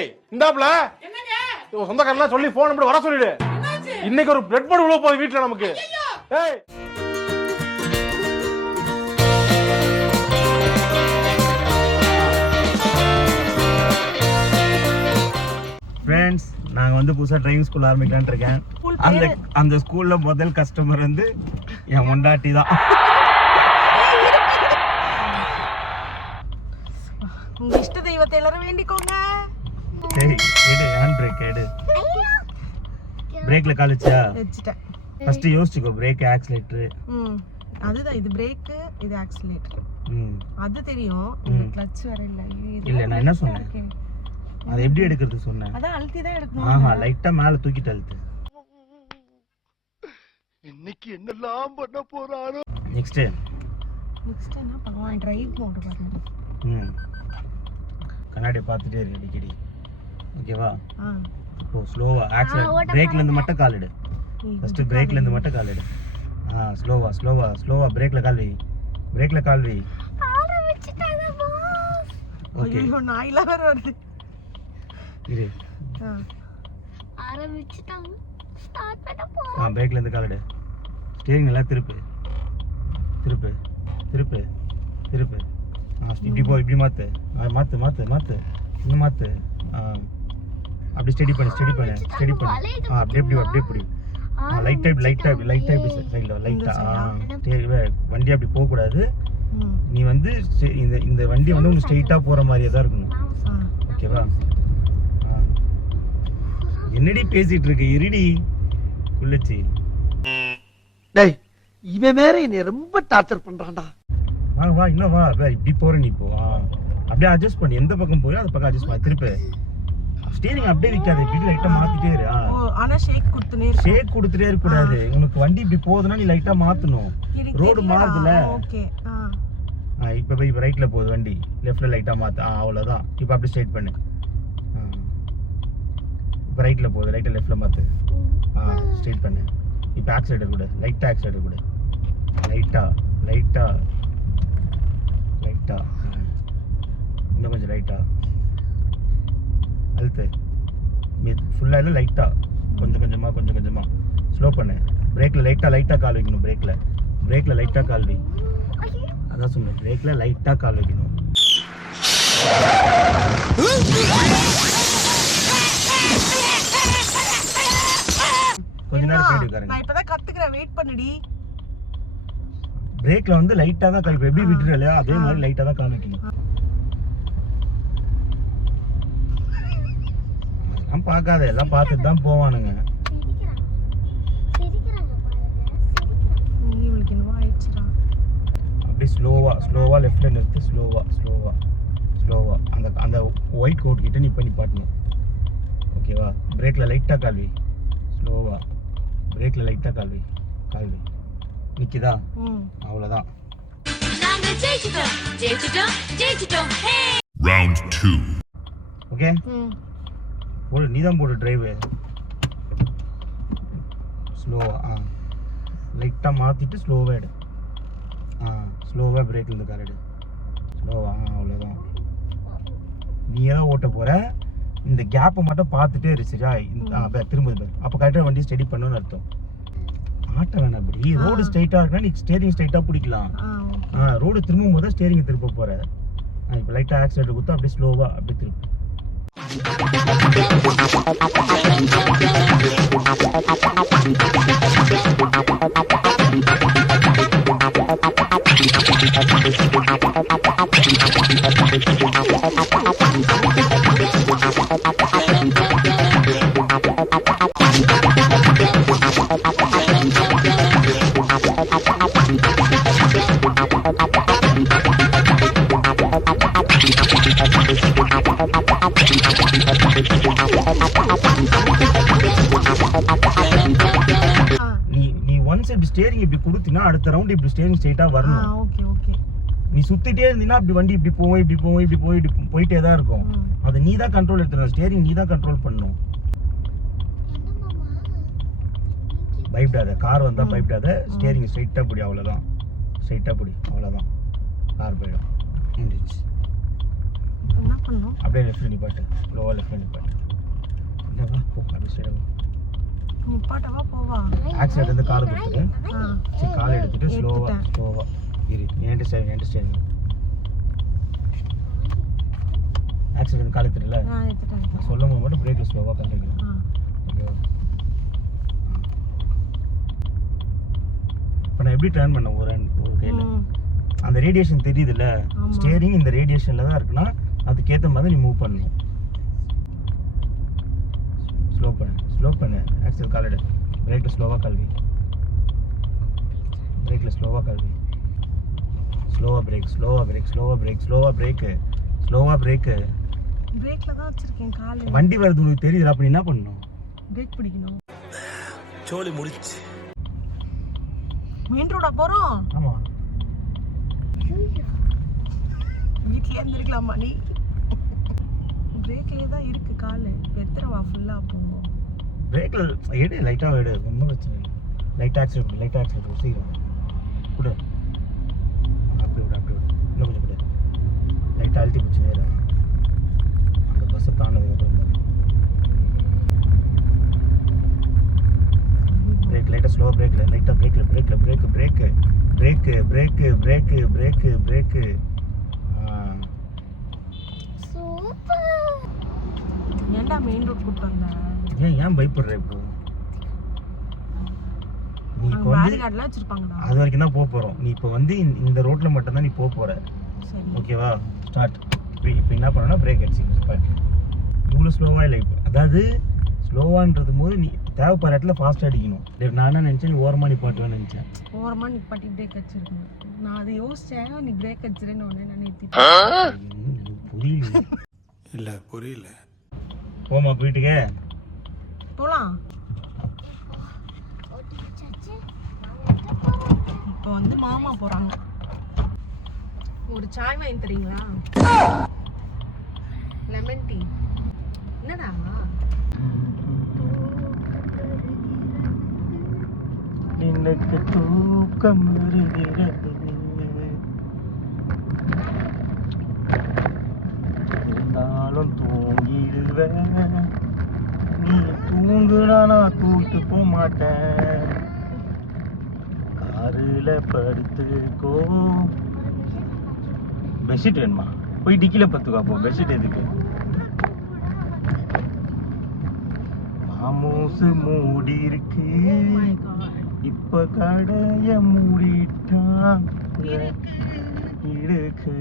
ஏய் இந்தாப்ல சொந்தக்காரெல்லாம் சொல்லி phone number வர சொல்லிடு. இன்னைக்கு ஒரு பிரெட் போர்டு உள்ள போகுது வீட்டுல நமக்கு. ஏய் ஃப்ரெண்ட்ஸ், நாங்கள் வந்து புதுசாக டிரைவிங் ஸ்கூல் ஆரம்பிக்கலான்னு இருக்கேன். அந்த ஸ்கூலில் முதல் கஸ்டமர் வந்து என் முண்டாட்டி தான். உங்க இஷ்ட தெய்வத்தை எல்லாரும் வேண்டிக்கோங்க. சரி எடு, ஹேண்ட் பிரேக் எடு. பிரேக்ல காலிச்சா வெச்சிட்டேன். ஃபர்ஸ்ட் யோசிச்சுக்கோ, பிரேக் ஆக்சிலேட்டர். அதுதான், இது பிரேக், இது ஆக்சிலேட்டர். அது தெரியும். கிளட்ச் வர இல்ல. இல்ல நான் என்ன சொன்னேன், அது எப்படி எடுக்கிறது சொன்னேன். அதான் அழுத்தி தான் எடுக்கணும். ஆஹா, லைட்டா மேல தூக்கிட்டு அழுத்து. இன்னைக்கு என்னெல்லாம் பண்ண போறாரோ. நெக்ஸ்ட் என்ன பண்ணுவான், டிரைவ் மோட் பாருங்க. கண்ணாடியை பார்த்துட்டே இருக்கு அடிக்கடி. ஓகேவா? இப்போ ஸ்லோவா ஆக்சிலேட்டர், பிரேக்ல இருந்து மட்டும் கால் எடு. ஃபர்ஸ்ட் பிரேக்ல இருந்து மட்டும் கால் எடு. ஸ்லோவா ஸ்லோவா ஸ்லோவா பிரேக்ல கால் வை. பிரேக்ல கால் வை. ஓகே, ஐயோ நாயில வர வருது. இரு, ஆரம்பிச்சிட்டாங்க. ஸ்டார்ட் பண்ண போறோம். பிரேக்ல இருந்து கால் எடு. ஸ்டீரிங் நல்லா திருப்பு திருப்பு திருப்பு திருப்பு. இப்படி போ, இப்படி மாத்து. மாத்து மாத்து மாத்து, இன்னும் மாத்து. அப்படி ஸ்டெடி பண்ணு ஸ்டெடி பண்ணு ஸ்டெடி பண்ணு. அப்படியே இப்படி அப்படியே இப்படி லைட்டா லைட்டா லைட்டா இப்படி சைடுல லைட்டா. வண்டி அப்படி போக கூடாது. நீ வந்து இந்த இந்த வண்டி வந்து உங்களுக்கு ஸ்ட்ரெயிட்டா போற மாதிரியே தான் இருக்கணும். ஓகேவா? என்னடி பேசிட்டு இருக்க, இருடி குள்ளச்சி. டேய், இவன் வேற என்னை ரொம்ப டார்ச்சர் பண்றான்டா. வா வா, இன்னும் வா. இப்படி போற நீ போ. அப்படியே அட்ஜஸ்ட் பண்ணி, எந்த பக்கம் போறியோ அந்த பக்கம் அட்ஜஸ்ட் பண்ணி திருப்பு. ஸ்டீரிங் அப்படியே வைக்காத, இப்படி லைட்டா மாத்திட்டே இரு. ஆனா ஷேக் கொடுத்துனே இரு. ஷேக் கொடுத்துட்டே இருக்க கூடாது. உனக்கு வண்டி இப்படி போகுதுன்னா நீ லைட்டா மாத்தணும். ரோடு மாறுதுல. ஓகே. இப்ப போய் ரைட்ல போகுது வண்டி, லெஃப்ட்ல லைட்டா மாத்து. அவ்வளவுதான். இப்ப அப்படி ஸ்ட்ரைட் பண்ணு. இப்ப ரைட்ல போகுது, ரைட்ல லெஃப்ட்ல மாத்து. ஸ்ட்ரைட் பண்ணு. இப்ப ஆக்சிலேட்டர் கூட லைட்டா, ஆக்சிலேட்டர் கூட லைட்டா லைட்டா லைட்டா. இன்னும் கொஞ்சம் லைட்டா அழுத்து. ஃபுல்லா இல்லை, லைட்டா கொஞ்சம் கொஞ்சமா கொஞ்சம் கொஞ்சமா ஸ்லோ பண்ணு. பிரேக்ல லைட்டா லைட்டா கால் வைக்கணும். பிரேக்ல பிரேக்ல லைட்டா கால் வை. அதான் சொன்னேன், பிரேக்ல லைட்டா கால் வைக்கணும். கொஞ்ச நேரம் போயிட்டு உட்காருங்க. நான் இப்பதான் கத்துக்கிறேன், வெயிட் பண்ணுடி. பிரேக்ல வந்து லைட்டா தான் கால், எப்படி விட்டுறல அதே மாதிரி லைட்டா தான் கால் வைக்கணும். அதெல்லாம் பார்க்காத, எல்லாம் பார்த்துட்டு தான் போவானுங்க. இவளுக்கு என்னவோ ஆயிடுச்சுடா. அப்படியே ஸ்லோவா ஸ்லோவா லெஃப்ட்ல நிறுத்து. ஸ்லோவா ஸ்லோவா ஸ்லோவா அந்த அந்த ஒயிட் கோட் கிட்ட நீ பண்ணி பாட்டணும். ஓகேவா? பிரேக்ல லைட்டா கால் வை. ஸ்லோவா பிரேக்ல லைட்டா கால் வை. கால் வை. நிக்குதா? அவ்வளவுதான். நாங்க ஜெயிச்சிட்டோம் ஜெயிச்சிட்டோம் ஜெயிச்சிட்டோம். ஹே ரவுண்ட் 2. ஓகே, போடு. நீதான் போடு டிரைவ். ஸ்லோவா லைட்டா மாத்திட்டு ஸ்லோவா எடு. ஸ்லோவா பிரேக்ல இருந்து கால் எடு. ஸ்லோவா. அவ்வளவுதான். நீ ஏதாவது ஓட்ட போற, இந்த கேப்பை மட்டும் பார்த்துட்டே இரு. சரியா? திரும்ப அப்போ கரெக்டாக வண்டி ஸ்டெடி பண்ணணும்னு அர்த்தம். ஆட்ட வேணாம். அப்படி ரோடு ஸ்ட்ரைட்டா இருக்குன்னா நீ ஸ்டேரிங் ஸ்ட்ரைட்டா பிடிக்கலாம். ரோடு திரும்பும் போது ஸ்டேரிங் திருப்ப போற. இப்போ லைட்டா ஆக்சிலேட்டர் கொடுத்தா அப்படியே ஸ்லோவா அப்படியே திருப்பு. நீ ஒன் சைடு ஸ்டேரிங் இப்படி கொடுத்தீங்கன்னா அடுத்த ரவுண்ட் இப்படி ஸ்டேரிங் ஸ்ட்ரைட்டா வரணும். Okay okay. நீ சுத்திட்டே இருந்தீங்கன்னா அப்படி வண்டி இப்படி போவோம் இப்படி போவோம் இப்படி போய் இப்படி போயிட்டே தான் இருக்கும். அது நீ தான் கண்ட்ரோல் எடுத்துக்கணும். ஸ்டேரிங் நீ தான் கண்ட்ரோல் பண்ணணும். பயப்படாத, கார் வந்தா பயப்படாத. ஸ்டேரிங் ஸ்ட்ரைட்டா பிடி. அவ்வளவுதான். ஸ்ட்ரைட்டா பிடி. அவ்வளவுதான். கார் போயிடும். என்ன பண்ணணும்? அப்படியே லெஃப்ட் நிப்பாட்டு, ஸ்லோவாக லெஃப்ட் நிப்பாட்டு. இல்லை வா போ, அப்படி ஸ்ட்ரைட்டாக நிப்பாட்டவா போவா? ஆக்சிடென்ட் வந்து காலை கொடுத்துட்டு ஆ சரி காலை எடுத்துட்டு ஸ்லோவாக எடுத்துட்டேன். ஸ்லோவாக இரு. ஏன்ட்டு ஸ்டேரிங் ஆக்சிடென்ட் காலை எடுத்துட்டுல நான் எடுத்துட்டேன். நான் சொல்லும் போது மட்டும் பிரேக்கில் ஸ்லோவாக கண்டிக்கணும். ஆ ஓகேவா? இப்போ நான் எப்படி டர்ன் பண்ணேன் ஒரு கையில் ம். அந்த ரேடியேஷன் தெரியுதுல்ல, ஆமா. ஸ்டேரிங் இந்த ரேடியேஷனில் தான் இருக்குன்னா அதுக்கேற்ற மாதிரி நீ மூவ் பண்ணணும். ஸ்லோ பண்ணு ஆக்சிடென்ட் கால் எடு. பிரேக்கில் ஸ்லோவாக கல்வி, பிரேக்கில் ஸ்லோவாக கல்வி, ஸ்லோவாக பிரேக்கு. பிரேக்ல தான் வச்சிருக்கேன் காலு. வண்டி வருது உனக்கு தெரியுதுல, அப்ப நீ என்ன பண்ணணும்? பிரேக் பிடிக்கணும். சோலி முடிச்சு. மெயின் ரோடா போறோம்? ஆமா வீட்லயே இருந்திருக்கலாமா நீ? பிரேக்லயே தான் இருக்கு காலு. பெத்தரவா ஃபுல்லா போவோம். பிரேக்கில் எடு, லைட்டாக எடு, ரொம்ப பிரச்சனை இல்லை. லைட்டாக ஆக்சிடென்ட் சீக்கிரம் கொடு. அப்படி விடு, இன்னும் கொஞ்சம் கொடு. லைட்டாக அழுத்தி பிடிச்சி நேர அந்த பஸ்ஸை தாண்டதுக்கப்புறம் தான் பிரேக் லைட்டாக ஸ்லோ, பிரேக்கில் லைட்டாக பிரேக்கு. ஏன்டா மெயின் ரோட் கூட்டு வந்த? ஏன் பயப்படுற இப்போ? நீ இப்போ வந்து பேரிகார்ட்லாம் வச்சிருப்பாங்கடா. அது வரைக்கும் தான் போக போகிறோம். நீ இப்போ வந்து இந்த ரோட்டில் மட்டும்தான் நீ போக போகிற. சரி ஓகேவா? ஸ்டார்ட். இப்போ என்ன பண்ணணும்னா பிரேக் அடிச்சு ஸ்டார்ட். இவ்வளோ ஸ்லோவாக இல்லை இப்போ. அதாவது ஸ்லோவான்றது போது நீ தேவைப்படுற இடத்துல ஃபாஸ்ட்டாக அடிக்கணும். நான் என்ன நினச்சேன், நீ ஓரமாக நிப்பாட்டுவேன்னு நினச்சேன். ஓரமா நிப்பாட்டி பிரேக் அடிச்சிருக்கணும். நான் அதை யோசிச்சேன், நீ பிரேக் அடிச்சிரேன்னு உடனே நான் நிறுத்திட்டேன். புரியல. இல்ல புரியல. போமா போயிட்டுக்க. போலாம். இப்போ வந்து மாமா போறாங்க. ஒரு சாய் வாங்கி தரீங்களா? Lemon tea. என்னடா எனக்கு தூக்கம் வருகிறது, இருந்தாலும் தூங்கிடுவேன். நீ தூங்குனா நான் தூக்கிட்டு போக மாட்டேன். காரில் படுத்துக்கோ. பெட்ஷீட் வேணுமா? போய் டிக்கில பத்துக்கோ. அப்போ பெட்ஷீட் எதுக்கு? மாமூசு மூடி இருக்கு, இப்ப கடைய மூடிட்டான். இடுக்கு